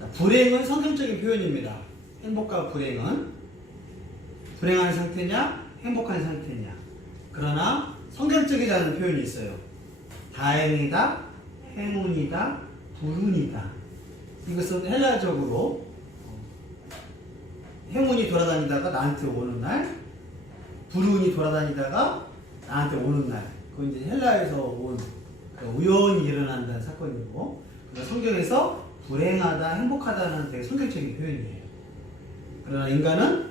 자, 불행은 성경적인 표현입니다. 행복과 불행은 불행한 상태냐 행복한 상태냐. 그러나 성경적이지 않은 표현이 있어요. 다행이다, 행운이다, 불운이다. 이것은 헬라적으로 행운이 돌아다니다가 나한테 오는 날, 불운이 돌아다니다가 나한테 오는 날. 그건 이제 헬라에서 온 우연히 일어난다는 사건이고, 성경에서 불행하다, 행복하다는 되게 성경적인 표현이에요. 그러나 인간은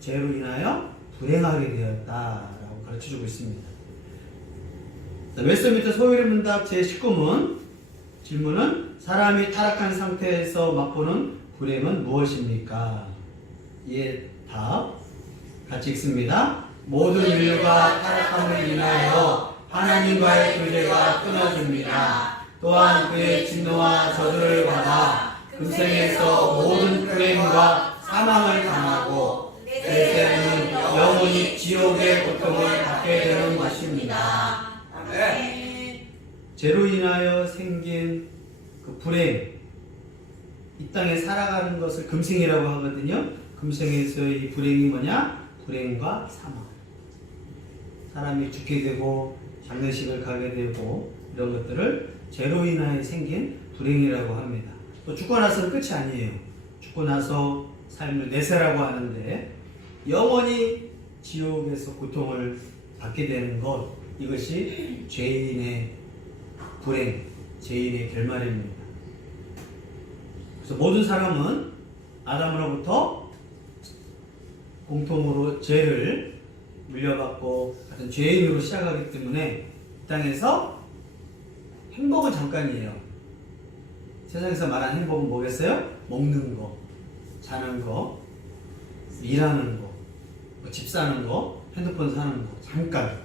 죄로 인하여 불행하게 되었다라고 가르쳐주고 있습니다. 웨스트민스터 소요리 문답 제19문 질문은 사람이 타락한 상태에서 맛보는 불행은 무엇입니까? 예, 답 같이 읽습니다. 모든 인류가 타락함을 인하여 하나님과의 교제가 끊어집니다. 또한 그의 진노와 저주를 받아 금생에서 모든 불행과 사망을 당하고 내세는 영원히 지옥의 고통을 받게 되는 것입니다. 죄로 인하여 생긴 그 불행, 이 땅에 살아가는 것을 금생이라고 하거든요. 금생에서의 불행이 뭐냐? 불행과 사망. 사람이 죽게 되고 장례식을 가게 되고 이런 것들을 죄로 인하여 생긴 불행이라고 합니다. 또 죽고 나서는 끝이 아니에요. 죽고 나서 삶을 내세라고 하는데 영원히 지옥에서 고통을 받게 되는 것, 이것이 죄인의 불행, 죄인의 결말입니다. 그래서 모든 사람은 아담으로부터 공통으로 죄를 물려받고 같은 죄인으로 시작하기 때문에 이 땅에서 행복은 잠깐이에요. 세상에서 말하는 행복은 뭐겠어요? 먹는 거, 자는 거, 일하는 거, 집 사는 거, 핸드폰 사는 거, 잠깐.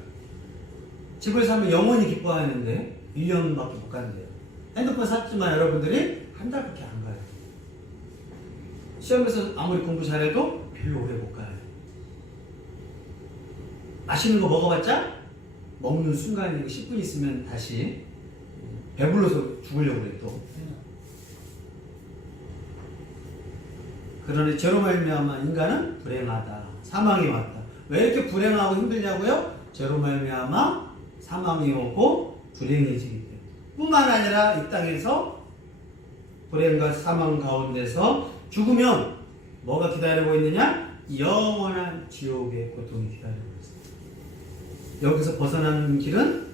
집을 사면 영원히 기뻐하는데 1년밖에 못 간대요. 핸드폰 샀지만 여러분들이 한 달밖에 안 가요. 시험에서 아무리 공부 잘해도 별로 오래 못 가요. 맛있는 거 먹어봤자 먹는 순간에 10분 있으면 다시 배불러서 죽으려고 그래 또. 그러니 죄로 말미암아 인간은 불행하다. 사망이 왔다. 왜 이렇게 불행하고 힘들냐고요? 죄로 말미암아 사망이 오고 불행해지기 때문에. 뿐만 아니라 이 땅에서 불행과 사망 가운데서 죽으면 뭐가 기다리고 있느냐? 영원한 지옥의 고통이 기다리고 있습니다. 여기서 벗어나는 길은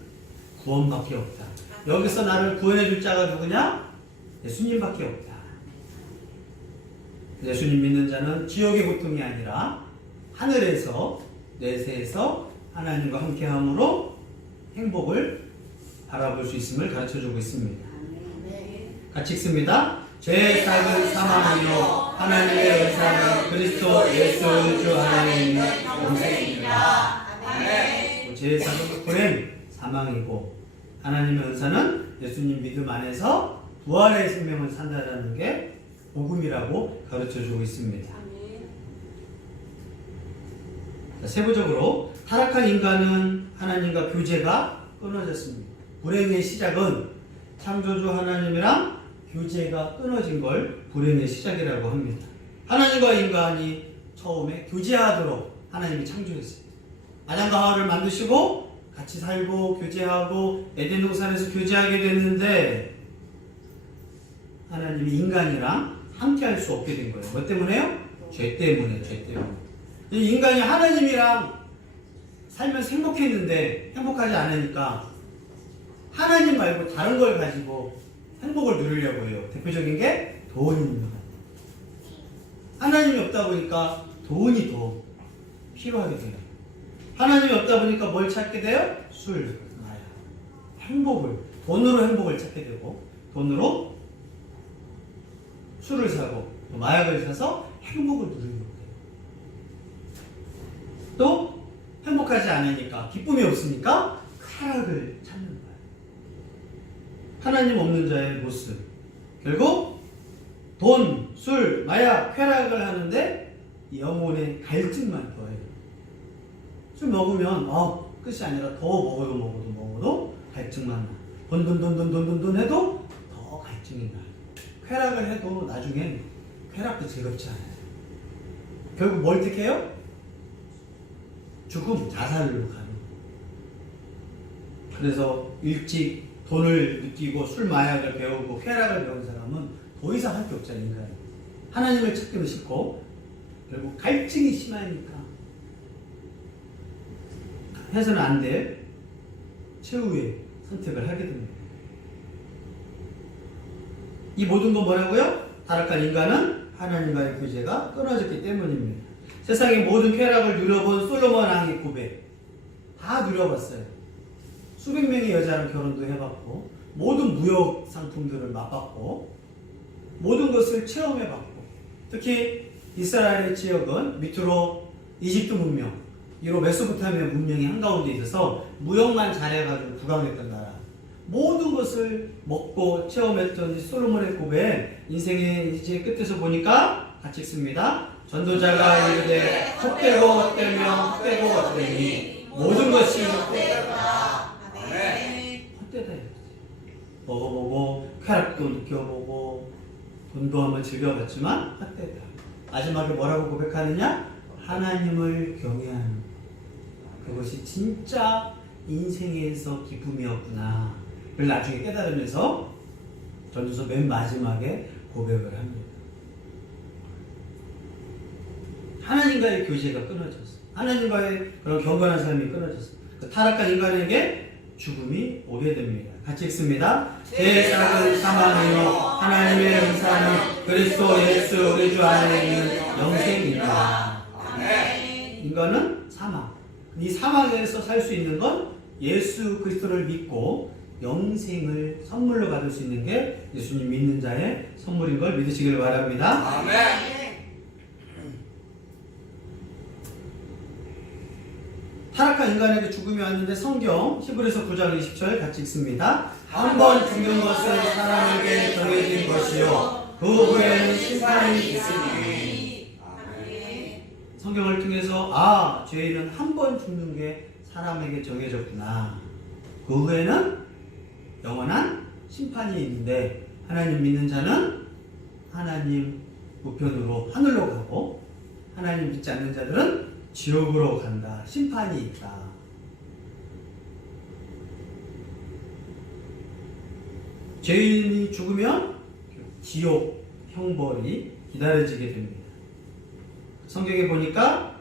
구원밖에 없다. 여기서 나를 구원해 줄 자가 누구냐? 예수님밖에 없다. 예수님 믿는 자는 지옥의 고통이 아니라 하늘에서 내세에서 하나님과 함께함으로 행복을 바라볼 수 있음을 가르쳐주고 있습니다. 같이 읽습니다. 죄의 삭은 사망이요 하나님의 은사는 그리스도 예수 주 안에 있는 영생입니다. 죄의 삭은 불행, 사망이고 하나님의 은사는 예수님 믿음 안에서 부활의 생명을 산다는 게 복음이라고 가르쳐주고 있습니다. 자, 세부적으로 타락한 인간은 하나님과 교제가 끊어졌습니다. 불행의 시작은 창조주 하나님이랑 교제가 끊어진 걸 불행의 시작이라고 합니다. 하나님과 인간이 처음에 교제하도록 하나님이 창조했습니다. 아담과 하와를 만드시고 같이 살고 교제하고 에덴 동산에서 교제하게 됐는데 하나님이 인간이랑 함께 할 수 없게 된 거예요. 뭐 때문에요? 죄 때문에. 인간이 하나님이랑 살면서 행복했는데 행복하지 않으니까 하나님 말고 다른 걸 가지고 행복을 누리려고 해요. 대표적인 게 돈입니다. 하나님이 없다 보니까 돈이 더 필요하게 돼요. 하나님이 없다 보니까 뭘 찾게 돼요? 술, 마약, 행복을, 돈으로 행복을 찾게 되고 돈으로 술을 사고 마약을 사서 행복을 누리려고 해요. 또 행복하지 않으니까 기쁨이 없으니까 쾌락을 찾는 거예요. 하나님 없는 자의 모습. 결국 돈, 술, 마약, 쾌락을 하는데 영혼의 갈증만 더해요. 술 먹으면 끝이 아니라 더 먹어도 갈증만 나. 돈 해도 더 갈증이 나요. 쾌락을 해도 나중엔 쾌락도 즐겁지 않아요. 결국 뭘 택해요? 죽음, 자살로 가는. 그래서 일찍 돈을 느끼고 술 마약을 배우고 쾌락을 배운 사람은 더 이상 할 게 없잖아요. 인간이. 하나님을 찾기도 싫고 결국 갈증이 심하니까 해서는 안 될 최후의 선택을 하게 됩니다. 이 모든 건 뭐라고요? 타락한 인간은 하나님과의 교제가 끊어졌기 때문입니다. 세상의 모든 쾌락을 누려본 솔로몬 왕의 고백 다 누려봤어요. 수백 명의 여자랑 결혼도 해봤고 모든 무역 상품들을 맛봤고 모든 것을 체험해봤고 특히 이스라엘의 지역은 밑으로 이집트 문명, 위로 메소포타미아 문명이 한가운데 있어서 무역만 잘해가지고 부강했던 나라. 모든 것을 먹고 체험했던 솔로몬의 고백, 인생의 이제 끝에서 보니까 같이 읽습니다. 전도자가 이르되 헛되고 헛되며 헛되고 헛되니 모든 것이 헛되다. 헛되다. 먹어보고 쾌락도 느껴보고 돈도 한번 즐겨봤지만 헛되다. 마지막에 뭐라고 고백하느냐? 하나님을 경외하는 그것이 진짜 인생에서 기쁨이었구나. 그걸 나중에 깨달으면서 전도서 맨 마지막에 고백을 합니다. 하나님과의 교제가 끊어졌어. 하나님과의 그런 경건한 삶이 끊어졌어. 그 타락한 인간에게 죽음이 오게 됩니다. 같이 읽습니다. 제 싹은 사망이요 하나님의 은사는 그리스도 예수 우리 주 안에 있는 영생이다. 인간은 사망. 이 사망에서 살 수 있는 건 예수 그리스도를 믿고 영생을 선물로 받을 수 있는 게 예수님 믿는 자의 선물인 걸 믿으시길 바랍니다. 아멘. 타락한 인간에게 죽음이 왔는데 성경 히브리서 9장 20절 같이 읽습니다. 한 번 죽는 것은 사람에게 정해진 것이요 그 후에는 심판이 있으니. 성경을 통해서 죄인은 한 번 죽는 게 사람에게 정해졌구나. 그 후에는 영원한 심판이 있는데 하나님 믿는 자는 하나님 우편으로 하늘로 가고 하나님 믿지 않는 자들은 지옥으로 간다. 심판이 있다. 죄인이 죽으면 지옥 형벌이 기다려지게 됩니다. 성경에 보니까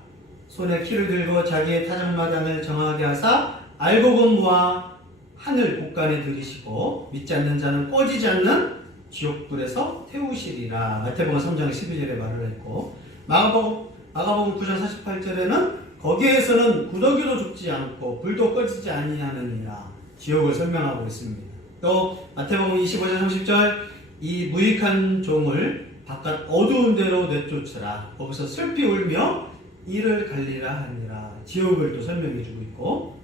손에 키를 들고 자기의 타작마당을 정하게 하사 알곡음과 하늘 곳간에 들이시고 믿지 않는 자는 꺼지지 않는 지옥불에서 태우시리라. 마태복음 3장 12절에 말을 했고 마가복음 9장 48절에는 거기에서는 구더기도 죽지 않고 불도 꺼지지 아니하느니라. 지옥을 설명하고 있습니다. 또 마태복음 25장 30절 이 무익한 종을 바깥 어두운 데로 내쫓으라. 거기서 슬피 울며 이를 갈리라 하니라. 지옥을 또 설명해 주고 있고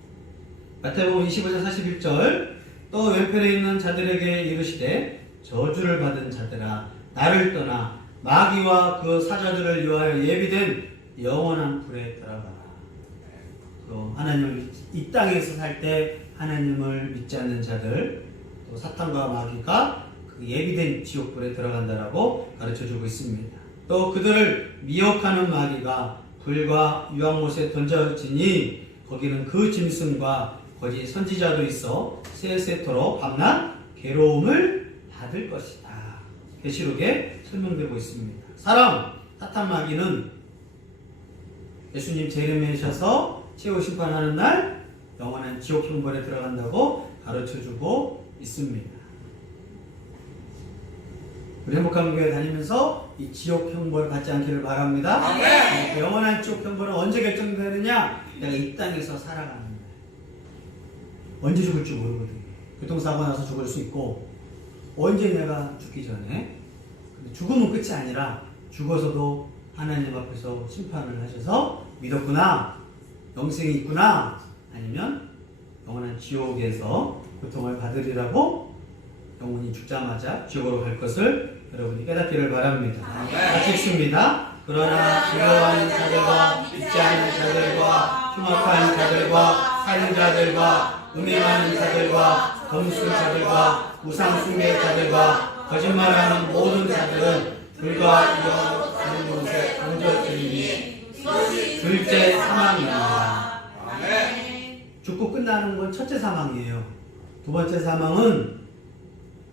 마태복음 25장 41절 또 왼편에 있는 자들에게 이르시되 저주를 받은 자들아 나를 떠나 마귀와 그 사자들을 위하여 예비된 영원한 불에 들어가라. 또 하나님을 이 땅에서 살 때 하나님을 믿지 않는 자들 또 사탄과 마귀가 그 예비된 지옥불에 들어간다라고 가르쳐주고 있습니다. 또 그들을 미혹하는 마귀가 불과 유황못에 던져지니 거기는 그 짐승과 거짓 선지자도 있어 세세토록 밤낮 괴로움을 받을 것이다. 계시록에 설명되고 있습니다. 사탄 마귀는 예수님 재림하셔서 최후 심판하는 날 영원한 지옥 형벌에 들어간다고 가르쳐주고 있습니다. 우리 행복한 교회 다니면서 이 지옥 형벌 받지 않기를 바랍니다. 아멘. 영원한 지옥 형벌은 언제 결정되느냐? 내가 이 땅에서 살아가는 날. 언제 죽을지 모르거든요. 교통사고 나서 죽을 수 있고 언제 내가 죽기 전에. 죽음은 끝이 아니라 죽어서도 하나님 앞에서 심판을 하셔서 믿었구나, 영생이 있구나, 아니면 영원한 지옥에서 고통을 받으리라고 영혼이 죽자마자 지옥으로 갈 것을 여러분이 깨닫기를 바랍니다. 같이 읽습니다. 그러나 두려워하는 자들과 믿지 않는 자들과 흉악한 자들과 살인자들과 음행하는 자들과 검술 자들과 우상 숭배 자들과 거짓말하는 모든 자들은 불과 유황으로 타는 곳에 던져지니 이것이 둘째 사망이다. 죽고 끝나는 건 첫째 사망이에요. 두 번째 사망은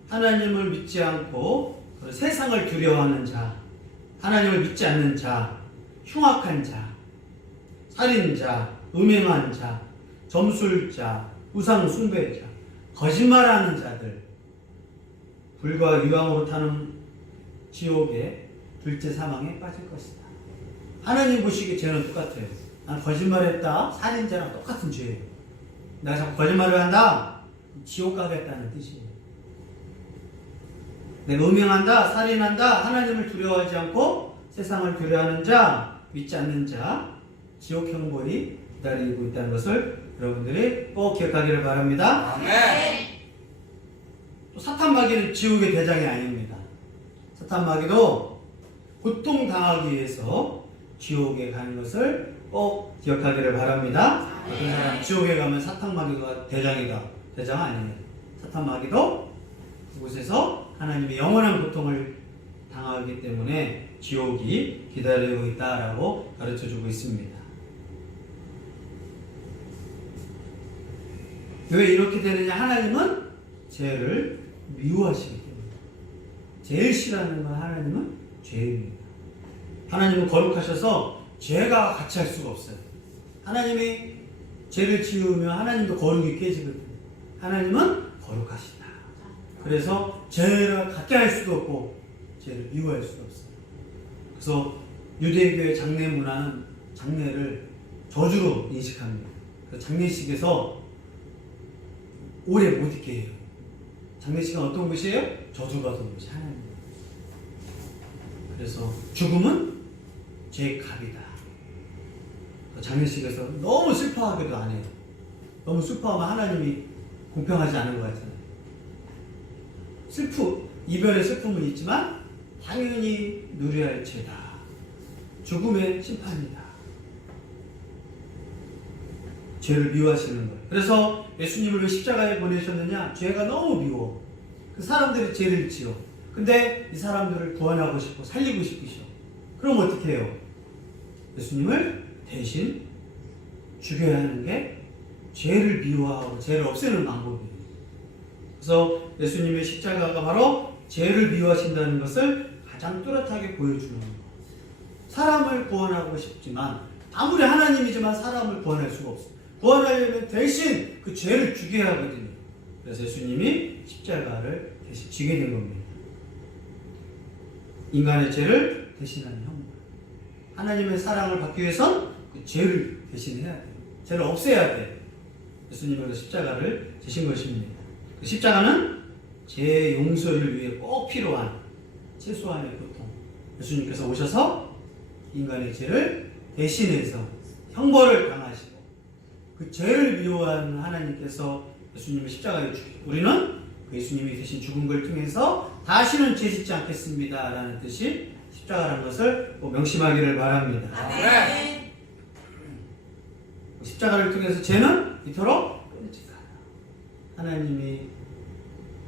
하나님을 믿지 않고 세상을 두려워하는 자, 하나님을 믿지 않는 자, 흉악한 자, 살인자, 음행한 자, 점술자, 우상 숭배자, 거짓말하는 자들, 불과 유황으로 타는 지옥의 둘째 사망에 빠질 것이다. 하나님 보시기에 죄는 똑같아요. 난 거짓말했다, 살인자랑 똑같은 죄예요. 내가 자꾸 거짓말을 한다, 지옥 가겠다는 뜻이에요. 내가 음행한다, 살인한다, 하나님을 두려워하지 않고 세상을 두려워하는 자, 믿지 않는 자, 지옥 형벌이 기다리고 있다는 것을 여러분들이 꼭 기억하기를 바랍니다. 또 사탄 마귀는 지옥의 대장이 아닙니다. 사탄 마귀도 고통당하기 위해서 지옥에 가는 것을 꼭 기억하기를 바랍니다. 어떤 사람 지옥에 가면 사탄 마귀가 대장이다. 대장 아니에요. 사탄 마귀도 그곳에서 하나님의 영원한 고통을 당하기 때문에 지옥이 기다리고 있다라고 가르쳐주고 있습니다. 왜 이렇게 되느냐? 하나님은 죄를 미워하시기 때문에. 제일 싫어하는 건 하나님은 죄입니다. 하나님은 거룩하셔서 죄가 같이 할 수가 없어요. 하나님이 죄를 지으면 하나님도 거룩이 깨지거든요. 하나님은 거룩하시다. 그래서 죄를 같게 할 수도 없고 죄를 미워할 수도 없어요. 그래서 유대교의 장례 문화는 장례를 저주로 인식합니다. 그래서 장례식에서 오래 못 있게 해요. 장례식은 어떤 것이에요? 저주받은 것이 하나님입니다. 그래서 죽음은 죄의 값이다. 장례식에서 너무 슬퍼하기도 안 해요. 너무 슬퍼하면 하나님이 공평하지 않은 것 같잖아요. 이별의 슬픔은 있지만 당연히 누려야 할 죄다. 죽음의 심판이다. 죄를 미워하시는 거예요. 그래서 예수님을 왜 십자가에 보내셨느냐? 죄가 너무 미워. 그 사람들이 죄를 지어. 근데 이 사람들을 구원하고 싶고 살리고 싶으셔. 그럼 어떻게 해요? 예수님을 대신 죽여야 하는 게 죄를 미워하고 죄를 없애는 방법이에요. 그래서 예수님의 십자가가 바로 죄를 미워하신다는 것을 가장 뚜렷하게 보여주는 거예요. 사람을 구원하고 싶지만 아무리 하나님이지만 사람을 구원할 수가 없어요. 구원하려면 대신 그 죄를 죽여야 하거든요. 그래서 예수님이 십자가를 대신 지게 된 겁니다. 인간의 죄를 대신하는 형벌. 하나님의 사랑을 받기 위해선 그 죄를 대신해야 돼요. 죄를 없애야 돼요. 예수님은 그 십자가를 지신 것입니다. 그 십자가는 죄 용서를 위해 꼭 필요한 최소한의 고통. 예수님께서 오셔서 인간의 죄를 대신해서 형벌을 당하시고 그 죄를 미워하는 하나님께서 예수님을 십자가에 죽이고 우리는 그 예수님이 대신 죽은 걸 통해서 다시는 죄 짓지 않겠습니다 라는 뜻이 십자가라는 것을 꼭 명심하기를 바랍니다. 아멘. 십자가를 통해서 죄는 이토록 끔찍하다. 하나님이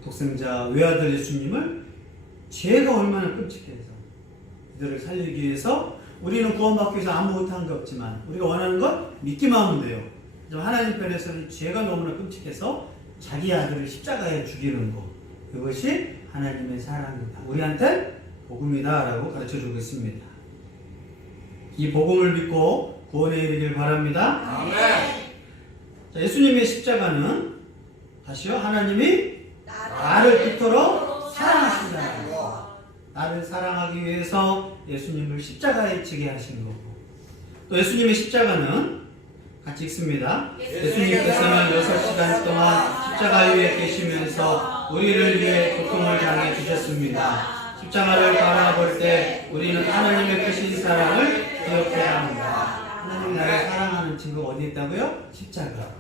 독생자 외아들 예수님을 죄가 얼마나 끔찍해서 이들을 살리기 위해서 우리는 구원받기 위해서 아무것도 한 게 없지만 우리가 원하는 건 믿기만 하면 돼요. 하나님 편에서는 죄가 너무나 끔찍해서 자기 아들을 십자가에 죽이는 것, 그것이 하나님의 사랑이다. 우리한테 복음이다 라고 가르쳐주고 있습니다. 이 복음을 믿고 구원에 이르길 바랍니다. 아멘. 자, 예수님의 십자가는 다시요, 하나님이 나를 그토록 사랑하신다는 것, 나를 사랑하기 위해서 예수님을 십자가에 지게 하신 거고, 또 예수님의 십자가는 같이 읽습니다. 예수님께서는 6시간 동안 십자가 위에 계시면서 우리를 위해 고통을 당해 주셨습니다. 십자가를 바라볼 때 우리는 하나님의 크신 사랑을 기억해야 합니다. 하나님이 나를 사랑하는 증거가 어디 있다고요? 십자가.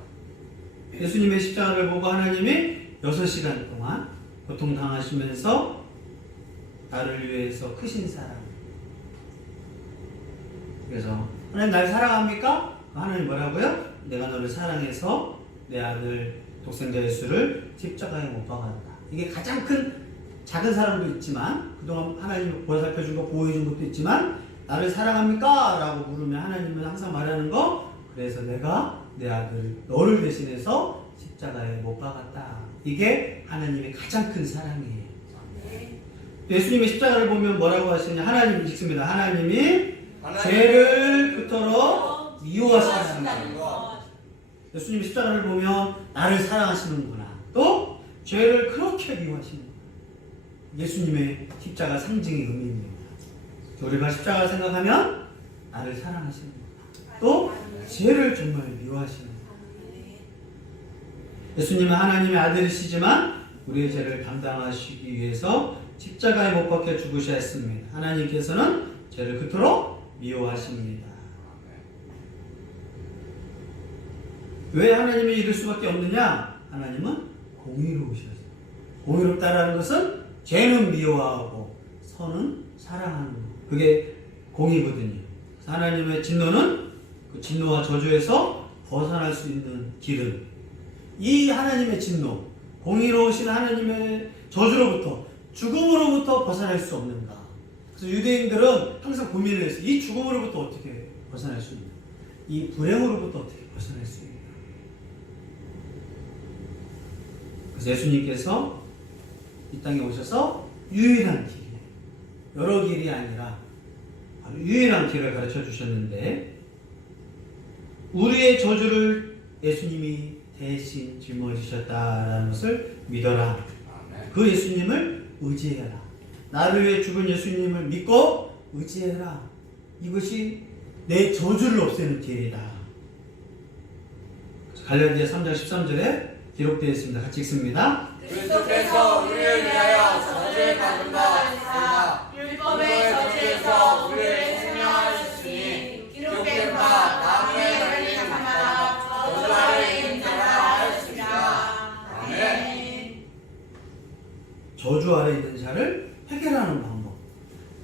예수님의 십자가를 보고 하나님이 6시간 동안 고통당하시면서 나를 위해서 크신 사랑. 그래서 하나님 날 사랑합니까? 하나님 뭐라고요? 내가 너를 사랑해서 내 아들 독생자 예수를 십자가에 못 박았다. 이게 가장 큰 작은 사람도 있지만 그동안 하나님이 보살펴준 거 보여준 것도 있지만 나를 사랑합니까? 라고 물으면 하나님은 항상 말하는 거 그래서 내가 내 아들 너를 대신해서 십자가에 못 박았다. 이게 하나님의 가장 큰 사랑이에요. 예수님의 십자가를 보면 뭐라고 하시냐? 하나님 읽습니다. 하나님이 죄를 그토록 미워하시는 것. 예수님 십자가를 보면 나를 사랑하시는구나. 또 죄를 그렇게 미워하시는 것. 예수님의 십자가 상징의 의미입니다. 우리가 십자가를 생각하면 나를 사랑하시는 것. 또 죄를 정말 미워하시는 것. 예수님은 하나님의 아들이시지만 우리의 죄를 담당하시기 위해서 십자가에 못 박혀 죽으셔야 했습니다. 하나님께서는 죄를 그토록 미워하십니다. 왜 하나님이 이럴 수밖에 없느냐? 하나님은 공의로우셔서. 공의롭다라는 것은 죄는 미워하고 선은 사랑하는 것. 그게 공의거든요. 하나님의 진노는 그 진노와 저주에서 벗어날 수 있는 길은 이 하나님의 진노, 공의로우신 하나님의 저주로부터 죽음으로부터 벗어날 수 없는가? 그래서 유대인들은 항상 고민을 했어요. 이 죽음으로부터 어떻게 벗어날 수 있나? 이 불행으로부터 어떻게 벗어날 수 있나? 그래서 예수님께서 이 땅에 오셔서 유일한 길이에요. 여러 길이 아니라 바로 유일한 길을 가르쳐 주셨는데 우리의 저주를 예수님이 대신 짊어지셨다라는 것을 믿어라. 그 예수님을 의지해라. 나를 위해 죽은 예수님을 믿고 의지해라. 이것이 내 저주를 없애는 길이다. 갈라디아 3장 13절에 기록되어 있습니다. 같이 읽습니다. 그리스도께서 우리를 위하여 저주를 받은 바 아니라 율법의 저주에서 우리를 생명하셨으니 기록된 바 나무에 달린 자마다 저주 아래 있는 자라 하였습니다. 아멘. 저주 아래 있는 자를 해결하는 방법.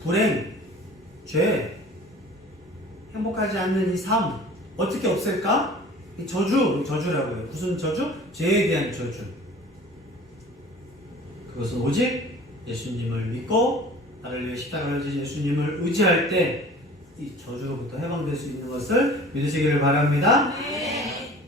불행, 죄, 행복하지 않는 이 삶 어떻게 없앨까? 이 저주라고 해요. 무슨 저주? 죄에 대한 저주. 그것은 오직 예수님을 믿고 나를 위해 십자가를 지신 예수님을 의지할 때 이 저주로부터 해방될 수 있는 것을 믿으시기를 바랍니다. 네.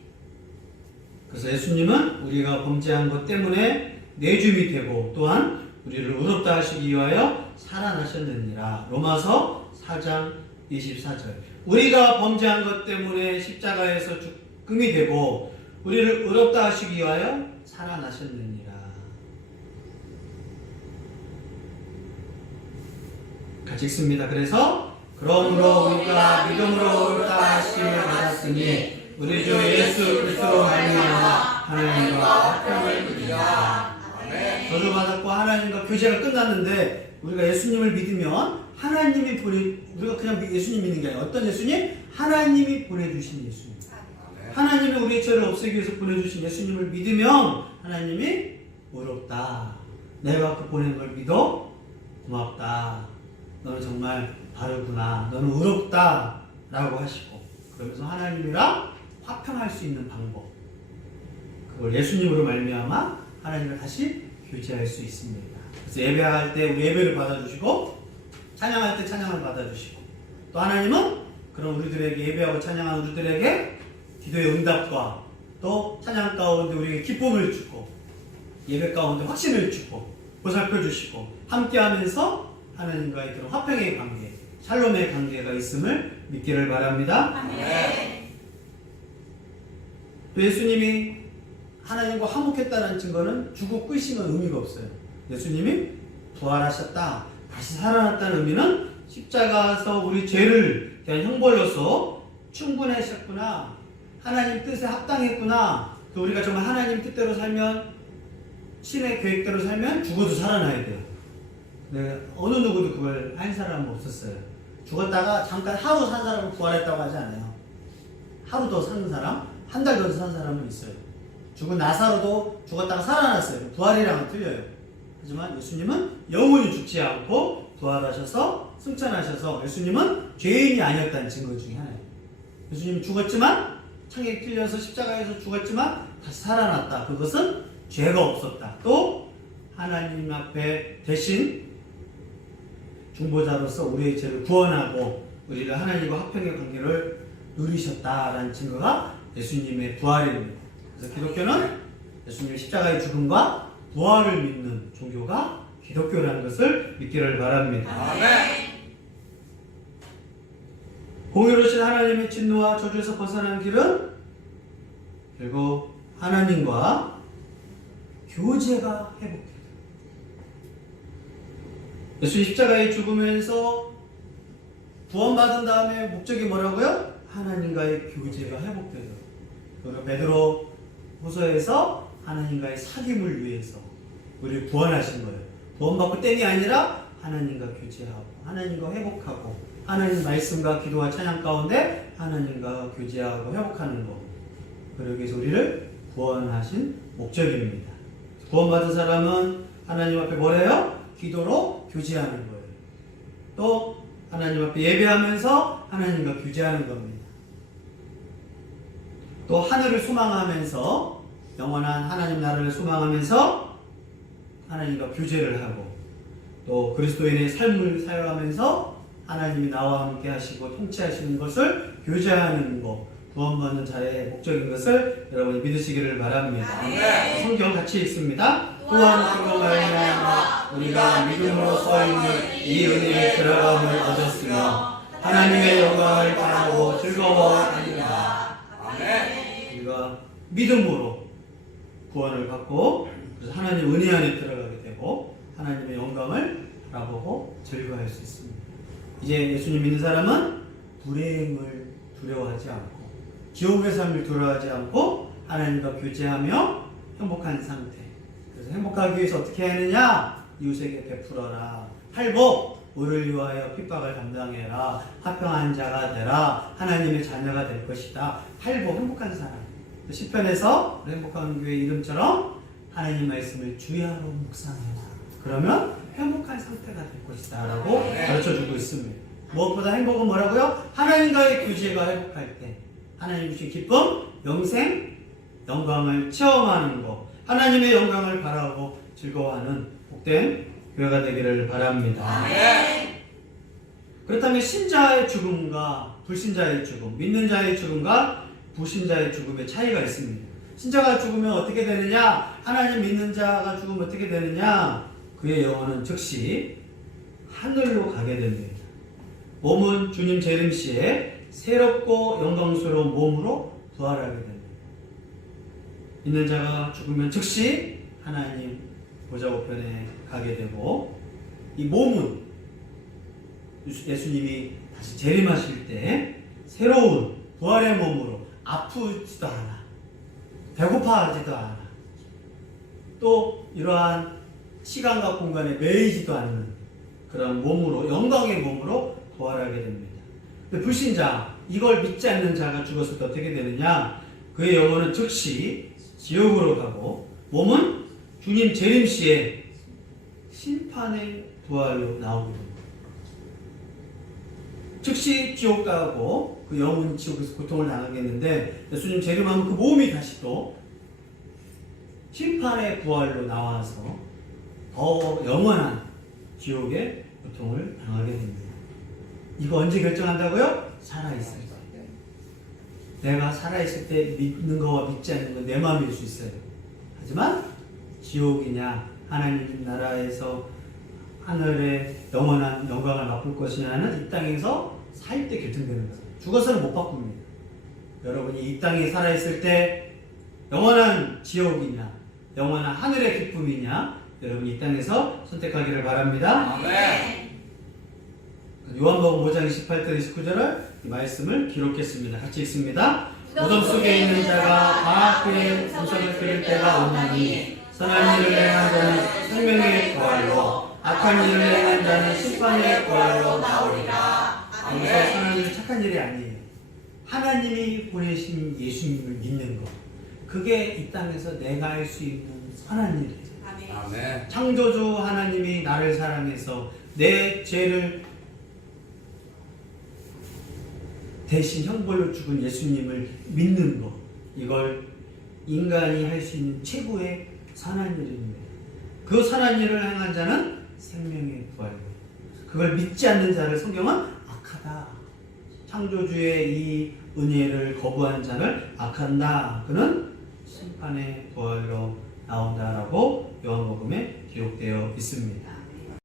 그래서 예수님은 우리가 범죄한 것 때문에 내줌이 되고 또한 우리를 의롭다 하시기 위하여 살아나셨느니라. 로마서 4장 24절. 우리가 범죄한 것 때문에 십자가에서 죽음이 되고 우리를 의롭다 하시기 위하여 살아나셨느니라. 같이 읽습니다. 그래서 그러므로 우리가 믿음으로 의롭다 하심을 받았으니 우리 주 예수 그리스도로 말미암아 하나님과 화평을 누리라. 저주 받았고 하나님과 교제가 끝났는데 우리가 예수님을 믿으면 하나님이 우리가 그냥 예수님 믿는 게 아니라 어떤 예수님? 하나님이 보내주신 예수님. 하나님이 우리의 죄를 없애기 위해서 보내주신 예수님을 믿으면 하나님이 의롭다. 내가 그 보낸 걸 믿어? 고맙다. 너는 정말 바르구나. 너는 의롭다. 라고 하시고 그러면서 하나님이랑 화평할 수 있는 방법. 그걸 예수님으로 말미암아 하나님을 다시 교제할 수 있습니다. 그래서 예배할 때 우리 예배를 받아주시고 찬양할 때 찬양을 받아주시고 또 하나님은 그런 우리들에게 예배하고 찬양하는 우리들에게 기도의 응답과 또 찬양 가운데 우리에게 기쁨을 주고 예배 가운데 확신을 주고 보살펴 주시고 함께하면서 하나님과의 그런 화평의 관계, 샬롬의 관계가 있음을 믿기를 바랍니다. 네. 또 예수님이 하나님과 화목했다는 증거는 죽고 끝이면 의미가 없어요. 예수님이 부활하셨다, 다시 살아났다는 의미는 십자가에서 우리 죄를 대한 형벌로서 충분하셨구나, 하나님 뜻에 합당했구나. 또 우리가 정말 하나님 뜻대로 살면, 신의 계획대로 살면 죽어도 살아나야 돼요. 네, 어느 누구도 그걸 한 사람은 없었어요. 죽었다가 잠깐 하루 산 사람은 부활했다고 하지 않아요. 하루 더 사는 사람, 한 달 더 산 사람은 있어요. 죽은 나사로도 죽었다가 살아났어요. 부활이랑은 틀려요. 하지만 예수님은 영원히 죽지 않고 부활하셔서 승천하셔서 예수님은 죄인이 아니었다는 증거 중에 하나예요. 예수님은 죽었지만 창에 끌려서 십자가에서 죽었지만 다시 살아났다. 그것은 죄가 없었다. 또 하나님 앞에 대신 중보자로서 우리의 죄를 구원하고 우리가 하나님과 화평의 관계를 누리셨다라는 증거가 예수님의 부활입니다. 그래서 기독교는 예수님의 십자가의 죽음과 부활을 믿는 종교가 기독교라는 것을 믿기를 바랍니다. 아멘. 공의로우신 하나님의 진노와 저주에서 벗어나는 길은 결국 하나님과 교제가 회복돼요. 예수 십자가의 죽으면서 구원받은 다음에 목적이 뭐라고요? 하나님과의 교제가 회복돼요. 그리고 베드로 후서에서 하나님과의 사귐을 위해서 우리를 구원하신 거예요. 구원받고 땡이 아니라 하나님과 교제하고 하나님과 회복하고 하나님 말씀과 기도와 찬양 가운데 하나님과 교제하고 회복하는 것. 그러기 위해서 우리를 구원하신 목적입니다. 구원받은 사람은 하나님 앞에 뭐래요? 기도로 교제하는 거예요. 또 하나님 앞에 예배하면서 하나님과 교제하는 겁니다. 또 하늘을 소망하면서 영원한 하나님 나라를 소망하면서 하나님과 교제를 하고 또 그리스도인의 삶을 살아가면서 하나님이 나와 함께 하시고 통치하시는 것을 교제하는 것, 구원받는 자의 목적인 것을 여러분이 믿으시기를 바랍니다. 아멘. 성경 같이 읽습니다. 또한 그로 말미암아 우리가 믿음으로 서 있는 이 은혜에 들어감을 얻었으며 하나님의 영광을 바라고 즐거워하리라. 아멘. 우리가 믿음으로 구원을 받고 그래서 하나님 은혜 안에 들어가게 되고 하나님의 영광을 바라보고 즐거워할 수 있습니다. 이제 예수님 믿는 사람은 불행을 두려워하지 않고 지옥의 삶을 두려워하지 않고 하나님과 교제하며 행복한 상태. 그래서 행복하기 위해서 어떻게 해야 하느냐? 이웃에게 베풀어라. 팔복, 우리를 위하여 핍박을 감당해라. 화평한 자가 되라. 하나님의 자녀가 될 것이다. 팔복, 행복한 사람. 시편에서 행복한 교회 이름처럼 하나님 말씀을 주야로 묵상해라. 그러면 행복한 상태가 될 것이다 라고 가르쳐주고 있습니다. 무엇보다 행복은 뭐라고요? 하나님과의 교제가 회복할 때 하나님 주신 기쁨, 영생, 영광을 체험하는 것, 하나님의 영광을 바라고 즐거워하는 복된 교회가 되기를 바랍니다. 아멘. 그렇다면 신자의 죽음과 불신자의 죽음, 믿는 자의 죽음과 불신자의 죽음의 차이가 있습니다. 신자가 죽으면 어떻게 되느냐? 하나님 믿는 자가 죽으면 어떻게 되느냐? 그의 영혼은 즉시 하늘로 가게 됩니다. 몸은 주님 재림시에 새롭고 영광스러운 몸으로 부활하게 됩니다. 믿는 자가 죽으면 즉시 하나님 보좌 우편에 가게 되고 이 몸은 예수님이 다시 재림하실 때 새로운 부활의 몸으로 아프지도 않아, 배고파하지도 않아, 또 이러한 시간과 공간에 매이지도 않는 그런 몸으로, 영광의 몸으로 부활하게 됩니다. 근데 불신자, 이걸 믿지 않는 자가 죽었을 때 어떻게 되느냐? 그의 영혼은 즉시 지옥으로 가고 몸은 주님 재림시에 심판의 부활로 나오게 됩니다. 즉시 지옥 가고 그 영혼은 지옥에서 고통을 당하겠는데 예수님 재림하면 그 몸이 다시 또 심판의 부활로 나와서 더 영원한 지옥의 고통을 당하게 됩니다. 이거 언제 결정한다고요? 살아있을 때. 내가 살아있을 때 믿는 거와 믿지 않는 건 내 마음일 수 있어요. 하지만 지옥이냐 하나님 나라에서 하늘의 영원한 영광을 맛볼 것이냐는 이 땅에서 살 때 결정되는 거예요. 죽어서는 못 바꿉니다. 여러분이 이 땅에 살아있을 때 영원한 지옥이냐 영원한 하늘의 기쁨이냐 여러분이 이 땅에서 선택하기를 바랍니다. 아멘. 요한복음 5장 28절 29절을 이 말씀을 기록했습니다. 같이 읽습니다. 무덤 속에 있는 자가 마귀의 음성을 들을 때가 오나니 선한 일을 행한 자는 생명의 부활로 악한 일을 행한 자는 심판의 부활로 나오리라. 여기서 선한 일은 착한 일이 아니에요. 하나님이 보내신 예수님을 믿는 것. 그게 이 땅에서 내가 할 수 있는 선한 일이에요. 아멘. 창조주 하나님이 나를 사랑해서 내 죄를 대신 형벌로 죽은 예수님을 믿는 것. 이걸 인간이 할 수 있는 최고의 선한 일입니다. 그 선한 일을 행한 자는 생명의 부활이. 그걸 믿지 않는 자를 성경은 악하다. 창조주의 이 은혜를 거부한 자를 악한다. 그는 심판의 부활로 나온다라고 요한복음에 기록되어 있습니다.